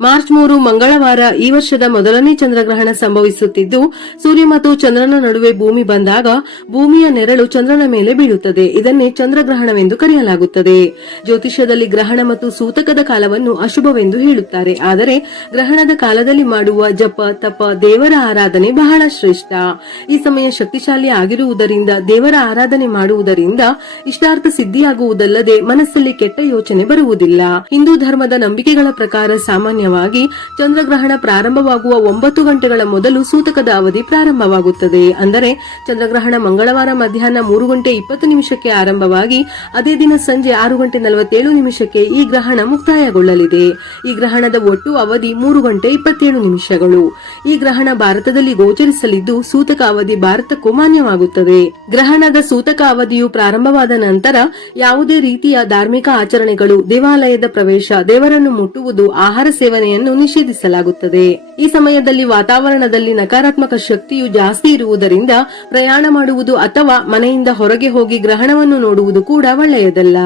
March 3 ಮಂಗಳವಾರ ಈ ವರ್ಷದ ಮೊದಲನೇ ಚಂದ್ರಗ್ರಹಣ ಸಂಭವಿಸುತ್ತಿದ್ದು, ಸೂರ್ಯ ಮತ್ತು ಚಂದ್ರನ ನಡುವೆ ಭೂಮಿ ಬಂದಾಗ ಭೂಮಿಯ ನೆರಳು ಚಂದ್ರನ ಮೇಲೆ ಬೀಳುತ್ತದೆ. ಇದನ್ನೇ ಚಂದ್ರಗ್ರಹಣವೆಂದು ಕರೆಯಲಾಗುತ್ತದೆ. ಜ್ಯೋತಿಷ್ಯದಲ್ಲಿ ಗ್ರಹಣ ಮತ್ತು ಸೂತಕದ ಕಾಲವನ್ನು ಅಶುಭವೆಂದು ಹೇಳುತ್ತಾರೆ. ಆದರೆ ಗ್ರಹಣದ ಕಾಲದಲ್ಲಿ ಮಾಡುವ ಜಪ, ತಪ, ದೇವರ ಆರಾಧನೆ ಬಹಳ ಶ್ರೇಷ್ಠ. ಈ ಸಮಯ ಶಕ್ತಿಶಾಲಿ ಆಗಿರುವುದರಿಂದ ದೇವರ ಆರಾಧನೆ ಮಾಡುವುದರಿಂದ ಇಷ್ಟಾರ್ಥ ಸಿದ್ಧಿಯಾಗುವುದಲ್ಲದೆ ಮನಸ್ಸಲ್ಲಿ ಕೆಟ್ಟ ಯೋಚನೆ ಬರುವುದಿಲ್ಲ. ಹಿಂದೂ ಧರ್ಮದ ನಂಬಿಕೆಗಳ ಪ್ರಕಾರ ಸಾಮಾನ್ಯವಾಗಿ ಚಂದ್ರಗ್ರಹಣ ಪ್ರಾರಂಭವಾಗುವ 9 ಗಂಟೆಗಳ ಮೊದಲು ಸೂತಕದ ಅವಧಿ ಪ್ರಾರಂಭವಾಗುತ್ತದೆ. ಅಂದರೆ ಚಂದ್ರಗ್ರಹಣ ಮಂಗಳವಾರ ಮಧ್ಯಾಹ್ನ 3:20 ಆರಂಭವಾಗಿ ಅದೇ ದಿನ ಸಂಜೆ 6:47 ಈ ಗ್ರಹಣ ಮುಕ್ತಾಯಗೊಳ್ಳಲಿದೆ. ಈ ಗ್ರಹಣದ ಒಟ್ಟು ಅವಧಿ 3:27. ಈ ಗ್ರಹಣ ಭಾರತದಲ್ಲಿ ಗೋಚರಿಸಲಿದ್ದು ಸೂತಕ ಅವಧಿ ಭಾರತಕ್ಕೂ ಮಾನ್ಯವಾಗುತ್ತದೆ. ಗ್ರಹಣದ ಸೂತಕ ಅವಧಿಯು ಪ್ರಾರಂಭವಾದ ನಂತರ ಯಾವುದೇ ರೀತಿಯ ಧಾರ್ಮಿಕ ಆಚರಣೆಗಳು, ದೇವಾಲಯದ ಪ್ರವೇಶ, ದೇವರನ್ನು ಮುಟ್ಟುವುದು, ಆಹಾರ ಸೇವನೆಯನ್ನು ನಿಷೇಧಿಸಲಾಗುತ್ತದೆ. ಈ ಸಮಯದಲ್ಲಿ ವಾತಾವರಣದಲ್ಲಿ ನಕಾರಾತ್ಮಕ ಶಕ್ತಿಯು ಜಾಸ್ತಿ ಇರುವುದರಿಂದ ಪ್ರಯಾಣ ಮಾಡುವುದು ಅಥವಾ ಮನೆಯಿಂದ ಹೊರಗೆ ಹೋಗಿ ಗ್ರಹಣವನ್ನು ನೋಡುವುದು ಕೂಡ ಒಳ್ಳೆಯದಲ್ಲ.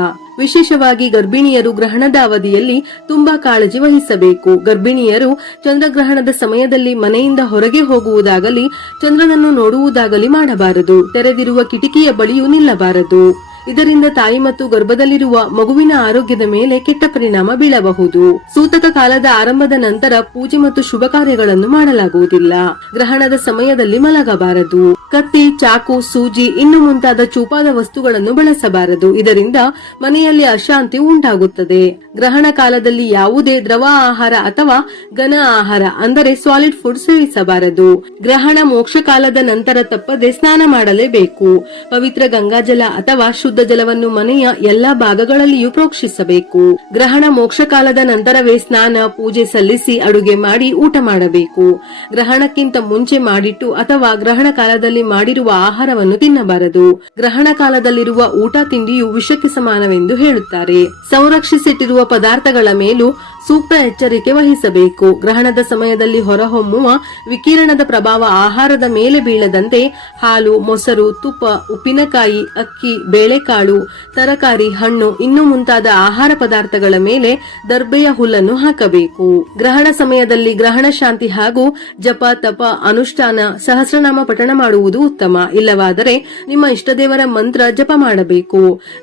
ವಿಶೇಷವಾಗಿ ಗರ್ಭಿಣಿಯರು ಗ್ರಹಣದ ಅವಧಿಯಲ್ಲಿ ತುಂಬಾ ಕಾಳಜಿ ವಹಿಸಬೇಕು. ಗರ್ಭಿಣಿಯರು ಚಂದ್ರಗ್ರಹಣದ ಸಮಯದಲ್ಲಿ ಮನೆಯಿಂದ ಹೊರಗೆ ಹೋಗುವುದಾಗಲಿ, ಚಂದ್ರನನ್ನು ನೋಡುವುದಾಗಲಿ ಮಾಡಬಾರದು. ತೆರೆದಿರುವ ಕಿಟಕಿಯ ಬಳಿಯೂ ನಿಲ್ಲಬಾರದು. ಇದರಿಂದ ತಾಯಿ ಮತ್ತು ಗರ್ಭದಲ್ಲಿರುವ ಮಗುವಿನ ಆರೋಗ್ಯದ ಮೇಲೆ ಕೆಟ್ಟ ಪರಿಣಾಮ ಬೀಳಬಹುದು. ಸೂತಕ ಕಾಲದ ಆರಂಭದ ನಂತರ ಪೂಜೆ ಮತ್ತು ಶುಭ ಕಾರ್ಯಗಳನ್ನು ಮಾಡಲಾಗುವುದಿಲ್ಲ. ಗ್ರಹಣದ ಸಮಯದಲ್ಲಿ ಮಲಗಬಾರದು. ಕತ್ತಿ, ಚಾಕು, ಸೂಜಿ ಇನ್ನು ಮುಂತಾದ ಚೂಪಾದ ವಸ್ತುಗಳನ್ನು ಬಳಸಬಾರದು. ಇದರಿಂದ ಮನೆಯಲ್ಲಿ ಅಶಾಂತಿ ಉಂಟಾಗುತ್ತದೆ. ಗ್ರಹಣ ಕಾಲದಲ್ಲಿ ಯಾವುದೇ ದ್ರವ ಆಹಾರ ಅಥವಾ ಘನ ಆಹಾರ ಅಂದರೆ ಸಾಲಿಡ್ ಫುಡ್ ಸೇವಿಸಬಾರದು. ಗ್ರಹಣ ಮೋಕ್ಷ ಕಾಲದ ನಂತರ ತಪ್ಪದೆ ಸ್ನಾನ ಮಾಡಲೇಬೇಕು. ಪವಿತ್ರ ಗಂಗಾಜಲ ಅಥವಾ ಶುದ್ಧ ಜಲವನ್ನು ಮನೆಯ ಎಲ್ಲಾ ಭಾಗಗಳಲ್ಲಿಯೂ ಪ್ರೋಕ್ಷಿಸಬೇಕು. ಗ್ರಹಣ ಮೋಕ್ಷ ಕಾಲದ ನಂತರವೇ ಸ್ನಾನ, ಪೂಜೆ ಸಲ್ಲಿಸಿ ಅಡುಗೆ ಮಾಡಿ ಊಟ ಮಾಡಬೇಕು. ಗ್ರಹಣಕ್ಕಿಂತ ಮುಂಚೆ ಮಾಡಿಟ್ಟು ಅಥವಾ ಗ್ರಹಣ ಕಾಲದಲ್ಲಿ ಮಾಡಿರುವ ಆಹಾರವನ್ನು ತಿನ್ನಬಾರದು. ಗ್ರಹಣ ಕಾಲದಲ್ಲಿರುವ ಊಟ ತಿಂಡಿಯು ವಿಷಕ್ಕೆ ಸಮಾನವೆಂದು ಹೇಳುತ್ತಾರೆ. ಸಂರಕ್ಷಿಸಿಟ್ಟಿರುವ ಪದಾರ್ಥಗಳ ಮೇಲೂ ಸೂಕ್ತ ಎಚ್ಚರಿಕೆ ವಹಿಸಬೇಕು. ಗ್ರಹಣದ ಸಮಯದಲ್ಲಿ ಹೊರಹೊಮ್ಮುವ ವಿಕಿರಣದ ಪ್ರಭಾವ ಆಹಾರದ ಮೇಲೆ ಬೀಳದಂತೆ ಹಾಲು, ಮೊಸರು, ತುಪ್ಪ, ಉಪ್ಪಿನಕಾಯಿ, ಅಕ್ಕಿ, ಬೇಳೆಕಾಳು, ತರಕಾರಿ, ಹಣ್ಣು ಇನ್ನು ಮುಂತಾದ ಆಹಾರ ಪದಾರ್ಥಗಳ ಮೇಲೆ ದರ್ಬೆಯ ಹುಲ್ಲನ್ನು ಹಾಕಬೇಕು. ಗ್ರಹಣ ಸಮಯದಲ್ಲಿ ಗ್ರಹಣ ಶಾಂತಿ ಹಾಗೂ ಜಪ, ತಪ, ಅನುಷ್ಠಾನ, ಸಹಸ್ರನಾಮ ಪಠಣ ಮಾಡುವುದು ಉತ್ತಮ. ಇಲ್ಲವಾದರೆ ನಿಮ್ಮ ಇಷ್ಟದೇವರ ಮಂತ್ರ ಜಪ ಮಾಡಬೇಕು.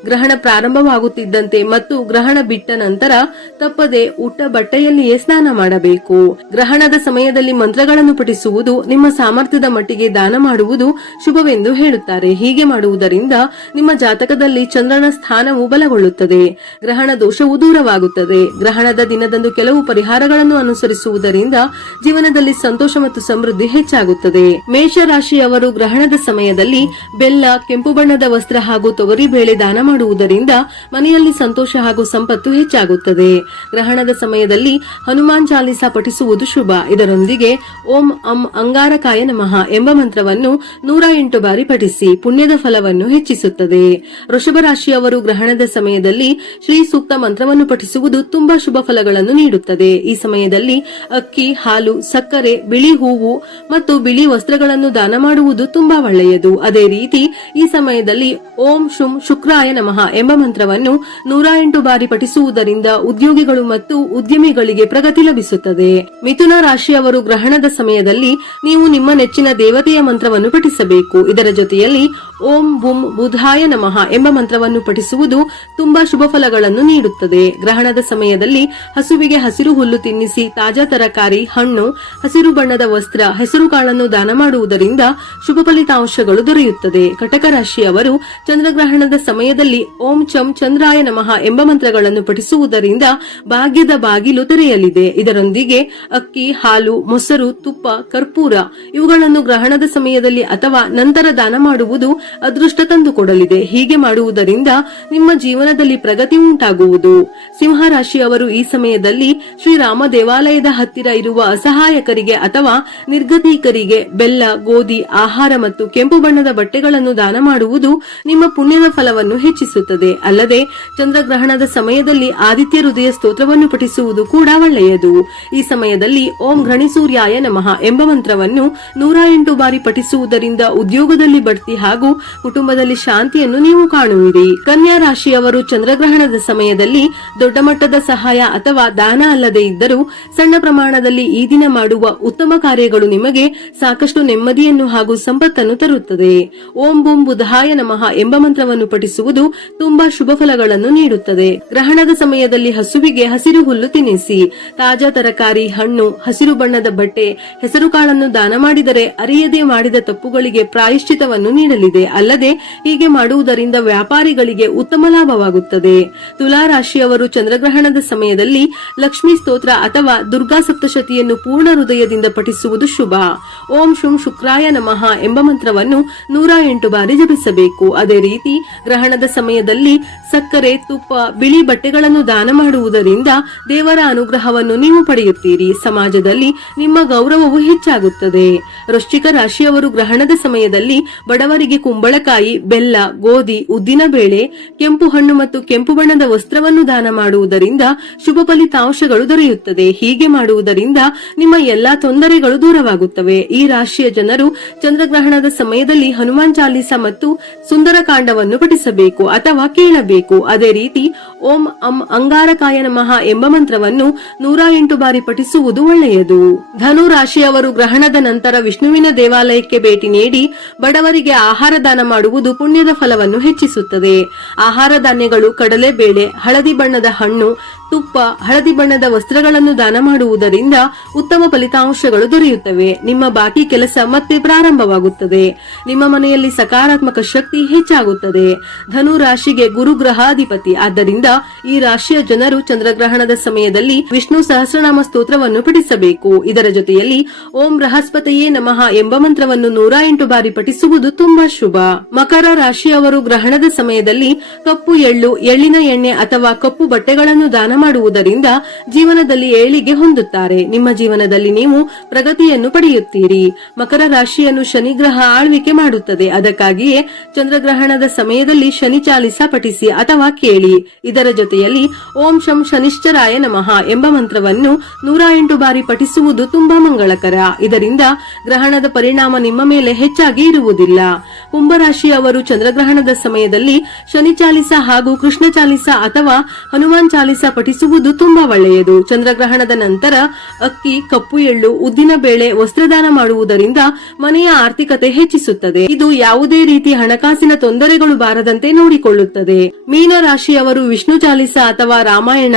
ಗ್ರಹಣ ಪ್ರಾರಂಭವಾಗುತ್ತಿದ್ದಂತೆ ಮತ್ತು ಗ್ರಹಣ ಬಿಟ್ಟ ನಂತರ ತಪ್ಪದೆ ಉಟ್ಟ ಬಟ್ಟೆಯಲ್ಲಿಯೇ ಸ್ನಾನ ಮಾಡಬೇಕು. ಗ್ರಹಣದ ಸಮಯದಲ್ಲಿ ಮಂತ್ರಗಳನ್ನು ಪಠಿಸುವುದು, ನಿಮ್ಮ ಸಾಮರ್ಥ್ಯದ ಮಟ್ಟಿಗೆ ದಾನ ಮಾಡುವುದು ಶುಭವೆಂದು ಹೇಳುತ್ತಾರೆ. ಹೀಗೆ ಮಾಡುವುದರಿಂದ ನಿಮ್ಮ ಜಾತಕದಲ್ಲಿ ಚಂದ್ರನ ಸ್ಥಾನವು ಬಲಗೊಳ್ಳುತ್ತದೆ. ಗ್ರಹಣ ದೋಷವು ದೂರವಾಗುತ್ತದೆ. ಗ್ರಹಣದ ದಿನದಂದು ಕೆಲವು ಪರಿಹಾರಗಳನ್ನು ಅನುಸರಿಸುವುದರಿಂದ ಜೀವನದಲ್ಲಿ ಸಂತೋಷ ಮತ್ತು ಸಮೃದ್ಧಿ ಹೆಚ್ಚಾಗುತ್ತದೆ. ಮೇಷರಾಶಿಯವರು ಗ್ರಹಣದ ಸಮಯದಲ್ಲಿ ಬೆಲ್ಲ, ಕೆಂಪು ಬಣ್ಣದ ವಸ್ತ್ರ ಹಾಗೂ ತೊಗರಿ ಬೇಳೆ ದಾನ ಮಾಡುವುದರಿಂದ ಮನೆಯಲ್ಲಿ ಸಂತೋಷ ಹಾಗೂ ಸಂಪತ್ತು ಹೆಚ್ಚಾಗುತ್ತದೆ. ಗ್ರಹಣದ ಸಮಯದಲ್ಲಿ ಹನುಮಾನ್ ಚಾಲಿಸಾ ಪಠಿಸುವುದು ಶುಭ. ಇದರೊಂದಿಗೆ ಓಂ ಅಂ ಅಂಗಾರಕಾಯ ನಮಃ ಎಂಬ ಮಂತ್ರವನ್ನು 108 ಬಾರಿ ಪಠಿಸಿ ಪುಣ್ಯದ ಫಲವನ್ನು ಹೆಚ್ಚಿಸುತ್ತದೆ. ವೃಷಭ ರಾಶಿಯವರು ಗ್ರಹಣದ ಸಮಯದಲ್ಲಿ ಶ್ರೀ ಸೂಕ್ತ ಮಂತ್ರವನ್ನು ಪಠಿಸುವುದು ತುಂಬಾ ಶುಭ ಫಲಗಳನ್ನು ನೀಡುತ್ತದೆ. ಈ ಸಮಯದಲ್ಲಿ ಅಕ್ಕಿ, ಹಾಲು, ಸಕ್ಕರೆ, ಬಿಳಿ ಹೂವು ಮತ್ತು ಬಿಳಿ ವಸ್ತ್ರಗಳನ್ನು ದಾನ ಮಾಡುವುದು ತುಂಬಾ ಒಳ್ಳೆಯದು. ಅದೇ ರೀತಿ ಈ ಸಮಯದಲ್ಲಿ ಓಂ ಶುಂ ಶುಕ್ರಾಯ ನಮಃ ಎಂಬ ಮಂತ್ರವನ್ನು 108 ಬಾರಿ ಪಠಿಸುವುದರಿಂದ ಉದ್ಯೋಗಿಗಳು ಮತ್ತು ಉದ್ಯಮಿಗಳಿಗೆ ಪ್ರಗತಿ ಲಭಿಸುತ್ತದೆ. ಮಿಥುನ ರಾಶಿಯವರು ಗ್ರಹಣದ ಸಮಯದಲ್ಲಿ ನೀವು ನಿಮ್ಮ ನೆಚ್ಚಿನ ದೇವತೆಯ ಮಂತ್ರವನ್ನು ಪಠಿಸಬೇಕು. ಇದರ ಜೊತೆಯಲ್ಲಿ ಓಂ ಬುಂ ಬುಧಾಯ ನಮಃ ಎಂಬ ಮಂತ್ರವನ್ನು ಪಠಿಸುವುದು ತುಂಬಾ ಶುಭ ಫಲಗಳನ್ನು ನೀಡುತ್ತದೆ. ಗ್ರಹಣದ ಸಮಯದಲ್ಲಿ ಹಸುವಿಗೆ ಹಸಿರು ಹುಲ್ಲು ತಿನ್ನಿಸಿ ತಾಜಾ ತರಕಾರಿ, ಹಣ್ಣು, ಹಸಿರು ಬಣ್ಣದ ವಸ್ತ್ರ, ಹೆಸರು ಕಾಳನ್ನು ದಾನ ಮಾಡುವುದರಿಂದ ಶುಭ ಫಲಿತಾಂಶಗಳು ದೊರೆಯುತ್ತದೆ. ಕಟಕ ರಾಶಿಯವರು ಚಂದ್ರಗ್ರಹಣದ ಸಮಯದಲ್ಲಿ ಓಂ ಚಂ ಚಂದ್ರಾಯ ನಮಃ ಎಂಬ ಮಂತ್ರಗಳನ್ನು ಪಠಿಸುವುದರಿಂದ ಭಾಗ್ಯದ ಬಾಗಿಲು ತೆರೆಯಲಿದೆ. ಇದರೊಂದಿಗೆ ಅಕ್ಕಿ, ಹಾಲು, ಮೊಸರು, ತುಪ್ಪ, ಕರ್ಪೂರ ಇವುಗಳನ್ನು ಗ್ರಹಣದ ಸಮಯದಲ್ಲಿ ಅಥವಾ ನಂತರ ದಾನ ಮಾಡುವುದು ಅದೃಷ್ಟ ತಂದುಕೊಡಲಿದೆ. ಹೀಗೆ ಮಾಡುವುದರಿಂದ ನಿಮ್ಮ ಜೀವನದಲ್ಲಿ ಪ್ರಗತಿ ಉಂಟಾಗುವುದು. ಸಿಂಹ ರಾಶಿಯವರು ಈ ಸಮಯದಲ್ಲಿ ಶ್ರೀರಾಮ ದೇವಾಲಯದ ಹತ್ತಿರ ಇರುವ ಅಸಹಾಯಕರಿಗೆ ಅಥವಾ ನಿರ್ಗತಿಕರಿಗೆ ಬೆಲ್ಲ, ಗೋಧಿ, ಆಹಾರ ಮತ್ತು ಕೆಂಪು ಬಣ್ಣದ ಬಟ್ಟೆಗಳನ್ನು ದಾನ ಮಾಡುವುದು ನಿಮ್ಮ ಪುಣ್ಯದ ಫಲವನ್ನು ಹೆಚ್ಚಿಸುತ್ತದೆ. ಅಲ್ಲದೆ ಚಂದ್ರಗ್ರಹಣದ ಸಮಯದಲ್ಲಿ ಆದಿತ್ಯ ಹೃದಯ ಸ್ತೋತ್ರವನ್ನು ಪಠಿಸುವುದು ಕೂಡ ಒಳ್ಳೆಯದು. ಈ ಸಮಯದಲ್ಲಿ ಓಂ ಘಣಿಸೂರ್ಯಾಯ ನಮಃ ಎಂಬ ಮಂತ್ರವನ್ನು 108 ಬಾರಿ ಪಠಿಸುವುದರಿಂದ ಉದ್ಯೋಗದಲ್ಲಿ ಬಡ್ತಿ ಹಾಗೂ ಕುಟುಂಬದಲ್ಲಿ ಶಾಂತಿಯನ್ನು ನೀವು ಕಾಣುವಿರಿ. ಕನ್ಯಾ ರಾಶಿಯವರು ಚಂದ್ರಗ್ರಹಣದ ಸಮಯದಲ್ಲಿ ದೊಡ್ಡ ಮಟ್ಟದ ಸಹಾಯ ಅಥವಾ ದಾನ ಅಲ್ಲದೆ ಇದ್ದರೂ ಸಣ್ಣ ಪ್ರಮಾಣದಲ್ಲಿ ಈ ದಿನ ಮಾಡುವ ಉತ್ತಮ ಕಾರ್ಯಗಳು ನಿಮಗೆ ಸಾಕಷ್ಟು ನೆಮ್ಮದಿಯನ್ನು ಹಾಗೂ ಸಂಪತ್ತನ್ನು ತರುತ್ತದೆ. ಓಂ ಬುಂ ಬುಧಾಯ ನಮಃ ಎಂಬ ಮಂತ್ರವನ್ನು ಪಠಿಸುವುದು ತುಂಬಾ ಶುಭ ಫಲಗಳನ್ನು ನೀಡುತ್ತದೆ. ಗ್ರಹಣದ ಸಮಯದಲ್ಲಿ ಹಸುವಿಗೆ ಹಸಿರು ಹುಲ್ಲು ತಿನ್ನಿಸಿ, ತಾಜಾ ತರಕಾರಿ, ಹಣ್ಣು, ಹಸಿರು ಬಣ್ಣದ ಬಟ್ಟೆ, ಹೆಸರು ಕಾಳನ್ನು ದಾನ ಮಾಡಿದರೆ ಅರಿಯದೆ ಮಾಡಿದ ತಪ್ಪುಗಳಿಗೆ ಪ್ರಾಯಶ್ಚಿತವನ್ನು ನೀಡಲಿದೆ. ಅಲ್ಲದೆ ಹೀಗೆ ಮಾಡುವುದರಿಂದ ವ್ಯಾಪಾರಿಗಳಿಗೆ ಉತ್ತಮ ಲಾಭವಾಗುತ್ತದೆ. ತುಲಾ ರಾಶಿಯವರು ಚಂದ್ರಗ್ರಹಣದ ಸಮಯದಲ್ಲಿ ಲಕ್ಷ್ಮೀ ಸ್ತೋತ್ರ ಅಥವಾ ದುರ್ಗಾ ಸಪ್ತಶತಿಯನ್ನು ಪೂರ್ಣ ಹೃದಯದಿಂದ ಪಠಿಸುವುದು ಶುಭ. ಓಂ ಶುಂ ಶುಕ್ರಾಯ ನಮಃ ಎಂಬ ಮಂತ್ರವನ್ನು 108 ಬಾರಿ ಜಪಿಸಬೇಕು. ಅದೇ ರೀತಿ ಗ್ರಹಣದ ಸಮಯದಲ್ಲಿ ಸಕ್ಕರೆ, ತುಪ್ಪ, ಬಿಳಿ ಬಟ್ಟೆಗಳನ್ನು ದಾನ ಮಾಡುವುದರಿಂದ ದೇವರ ಅನುಗ್ರಹವನ್ನು ನೀವು ಪಡೆಯುತ್ತೀರಿ. ಸಮಾಜದಲ್ಲಿ ನಿಮ್ಮ ಗೌರವವು ಹೆಚ್ಚಾಗುತ್ತದೆ. ವೃಶ್ಚಿಕ ರಾಶಿಯವರು ಗ್ರಹಣದ ಸಮಯದಲ್ಲಿ ಬಡವರಿಗೆ ಕುಂಬಳಕಾಯಿ, ಬೆಲ್ಲ, ಗೋಧಿ, ಉದ್ದಿನ ಬೇಳೆ, ಕೆಂಪು ಹಣ್ಣು ಮತ್ತು ಕೆಂಪು ಬಣ್ಣದ ವಸ್ತ್ರವನ್ನು ದಾನ ಮಾಡುವುದರಿಂದ ಶುಭ ಫಲಿತಾಂಶಗಳು ದೊರೆಯುತ್ತದೆ. ಹೀಗೆ ಮಾಡುವುದರಿಂದ ನಿಮ್ಮ ಎಲ್ಲಾ ತೊಂದರೆಗಳು ದೂರವಾಗುತ್ತವೆ. ಈ ರಾಶಿಯ ಜನರು ಚಂದ್ರಗ್ರಹಣದ ಸಮಯದಲ್ಲಿ ಹನುಮಾನ್ ಚಾಲೀಸ ಮತ್ತು ಸುಂದರಕಾಂಡವನ್ನು ಪಠಿಸಬೇಕು ಅಥವಾ ಕೇಳಬೇಕು. ಅದೇ ರೀತಿ ಓಂ ಅಂ ಅಂಗಾರಕಾಯ ನಮಃ ಎಂಬ ಮಂತ್ರವನ್ನು 108 ಬಾರಿ ಪಠಿಸುವುದು ಒಳ್ಳೆಯದು. ಧನು ರಾಶಿಯವರು ಗ್ರಹಣದ ನಂತರ ವಿಷ್ಣುವಿನ ದೇವಾಲಯಕ್ಕೆ ಭೇಟಿ ನೀಡಿ ಬಡವರಿಗೆ ಆಹಾರ ದಾನ ಮಾಡುವುದು ಪುಣ್ಯದ ಫಲವನ್ನು ಹೆಚ್ಚಿಸುತ್ತದೆ. ಆಹಾರ ಧಾನ್ಯಗಳು, ಕಡಲೆಬೇಳೆ, ಹಳದಿ ಬಣ್ಣದ ಹಣ್ಣು, ತುಪ್ಪ, ಹಳದಿ ಬಣ್ಣದ ವಸ್ತ್ರಗಳನ್ನು ದಾನ ಮಾಡುವುದರಿಂದ ಉತ್ತಮ ಫಲಿತಾಂಶಗಳು ದೊರೆಯುತ್ತವೆ. ನಿಮ್ಮ ಬಾಕಿ ಕೆಲಸ ಮತ್ತೆ ಪ್ರಾರಂಭವಾಗುತ್ತದೆ. ನಿಮ್ಮ ಮನೆಯಲ್ಲಿ ಸಕಾರಾತ್ಮಕ ಶಕ್ತಿ ಹೆಚ್ಚಾಗುತ್ತದೆ. ಧನು ರಾಶಿಗೆ ಗುರು ಗ್ರಹಾಧಿಪತಿ. ಆದ್ದರಿಂದ ಈ ರಾಶಿಯ ಜನರು ಚಂದ್ರಗ್ರಹಣದ ಸಮಯದಲ್ಲಿ ವಿಷ್ಣು ಸಹಸ್ರನಾಮ ಸ್ತೋತ್ರವನ್ನು ಪಠಿಸಬೇಕು. ಇದರ ಜೊತೆಯಲ್ಲಿ ಓಂ ಬೃಹಸ್ಪತಿಯೇ ನಮಃ ಎಂಬ ಮಂತ್ರವನ್ನು 108 ಬಾರಿ ಪಠಿಸುವುದು ತುಂಬಾ ಶುಭ. ಮಕರ ರಾಶಿಯವರು ಗ್ರಹಣದ ಸಮಯದಲ್ಲಿ ಕಪ್ಪು ಎಳ್ಳು, ಎಳ್ಳಿನ ಎಣ್ಣೆ ಅಥವಾ ಕಪ್ಪು ಬಟ್ಟೆಗಳನ್ನು ದಾನ ಮಾಡುವುದರಿಂದ ಜೀವನದಲ್ಲಿ ಏಳಿಗೆ ಹೊಂದುತ್ತಾರೆ. ನಿಮ್ಮ ಜೀವನದಲ್ಲಿ ನೀವು ಪ್ರಗತಿಯನ್ನು ಪಡೆಯುತ್ತೀರಿ. ಮಕರ ರಾಶಿಯನ್ನು ಶನಿಗ್ರಹ ಆಳ್ವಿಕೆ ಮಾಡುತ್ತದೆ. ಅದಕ್ಕಾಗಿಯೇ ಚಂದ್ರಗ್ರಹಣದ ಸಮಯದಲ್ಲಿ ಶನಿ ಚಾಲಿಸ ಪಠಿಸಿ ಅಥವಾ ಕೇಳಿ. ಇದರ ಜೊತೆಯಲ್ಲಿ ಓಂ ಶಂ ಶನಿಶ್ಚರಾಯ ನಮಃ ಎಂಬ ಮಂತ್ರವನ್ನು 108 ಬಾರಿ ಪಠಿಸುವುದು ತುಂಬಾ ಮಂಗಳಕರ. ಇದರಿಂದ ಗ್ರಹಣದ ಪರಿಣಾಮ ನಿಮ್ಮ ಮೇಲೆ ಹೆಚ್ಚಾಗಿ ಇರುವುದಿಲ್ಲ. ಕುಂಭರಾಶಿಯವರು ಚಂದ್ರಗ್ರಹಣದ ಸಮಯದಲ್ಲಿ ಶನಿ ಚಾಲಿಸ ಹಾಗೂ ಕೃಷ್ಣ ಚಾಲಿಸ ಅಥವಾ ಹನುಮಾನ್ ಚಾಲಿಸ ಪಠಿಸುವುದು ತುಂಬಾ ಒಳ್ಳೆಯದು. ಚಂದ್ರಗ್ರಹಣದ ನಂತರ ಅಕ್ಕಿ, ಕಪ್ಪು ಎಳ್ಳು, ಉದ್ದಿನ ಬೇಳೆ, ವಸ್ತ್ರದಾನ ಮಾಡುವುದರಿಂದ ಮನೆಯ ಆರ್ಥಿಕತೆ ಹೆಚ್ಚಿಸುತ್ತದೆ. ಇದು ಯಾವುದೇ ರೀತಿ ಹಣಕಾಸಿನ ತೊಂದರೆಗಳು ಬಾರದಂತೆ ನೋಡಿಕೊಳ್ಳುತ್ತದೆ. ಮೀನ ರಾಶಿಯವರು ವಿಷ್ಣು ಚಾಲಿಸ ಅಥವಾ ರಾಮಾಯಣ,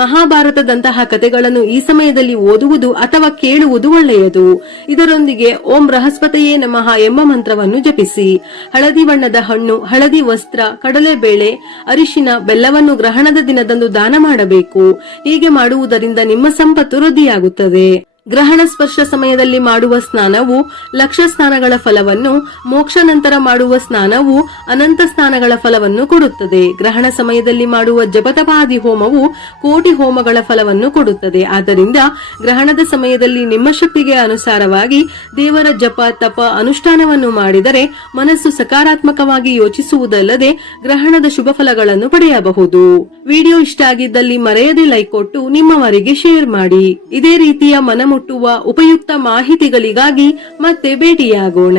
ಮಹಾಭಾರತದಂತಹ ಕಥೆಗಳನ್ನು ಈ ಸಮಯದಲ್ಲಿ ಓದುವುದು ಅಥವಾ ಕೇಳುವುದು ಒಳ್ಳೆಯದು. ಇದರೊಂದಿಗೆ ಓಂ ಬೃಹಸ್ಪತಿಯೇ ನಮಃ ಎಂಬ ಮಂತ್ರವನ್ನು ಜಪಿಸಿ. ಹಳದಿ ಬಣ್ಣದ ಹಣ್ಣು, ಹಳದಿ ವಸ್ತ್ರ, ಕಡಲೆಬೇಳೆ, ಅರಿಶಿನ, ಬೆಲ್ಲವನ್ನು ಗ್ರಹಣದ ದಿನದಂದು ದಾನ ಮಾಡಬೇಕು. ಹೀಗೆ ಮಾಡುವುದರಿಂದ ನಿಮ್ಮ ಸಂಪತ್ತು ವೃದ್ಧಿಯಾಗುತ್ತದೆ. ಗ್ರಹಣ ಸ್ಪರ್ಶ ಸಮಯದಲ್ಲಿ ಮಾಡುವ ಸ್ನಾನವು ಲಕ್ಷ ಸ್ನಾನಗಳ ಫಲವನ್ನು, ಮೋಕ್ಷ ನಂತರ ಮಾಡುವ ಸ್ನಾನವು ಅನಂತ ಸ್ನಾನಗಳ ಫಲವನ್ನು ಕೊಡುತ್ತದೆ. ಗ್ರಹಣ ಸಮಯದಲ್ಲಿ ಮಾಡುವ ಜಪತಪಾದಿ ಹೋಮವು ಕೋಟಿ ಹೋಮಗಳ ಫಲವನ್ನು ಕೊಡುತ್ತದೆ. ಆದ್ದರಿಂದ ಗ್ರಹಣದ ಸಮಯದಲ್ಲಿ ನಿಮ್ಮ ಶಕ್ತಿಗೆ ಅನುಸಾರವಾಗಿ ದೇವರ ಜಪ, ತಪ, ಅನುಷ್ಠಾನವನ್ನು ಮಾಡಿದರೆ ಮನಸ್ಸು ಸಕಾರಾತ್ಮಕವಾಗಿ ಯೋಚಿಸುವುದಲ್ಲದೆ ಗ್ರಹಣದ ಶುಭ ಫಲಗಳನ್ನು ಪಡೆಯಬಹುದು. ವಿಡಿಯೋ ಇಷ್ಟ ಆಗಿದ್ದಲ್ಲಿ ಮರೆಯದೆ ಲೈಕ್ ಕೊಟ್ಟು ನಿಮ್ಮವರಿಗೆ ಶೇರ್ ಮಾಡಿ. ಇದೇ ರೀತಿಯ ಮನಮುಟ್ಟುವ ಉಪಯುಕ್ತ ಮಾಹಿತಿಗಳಿಗಾಗಿ ಮತ್ತೆ ಭೇಟಿಯಾಗೋಣ.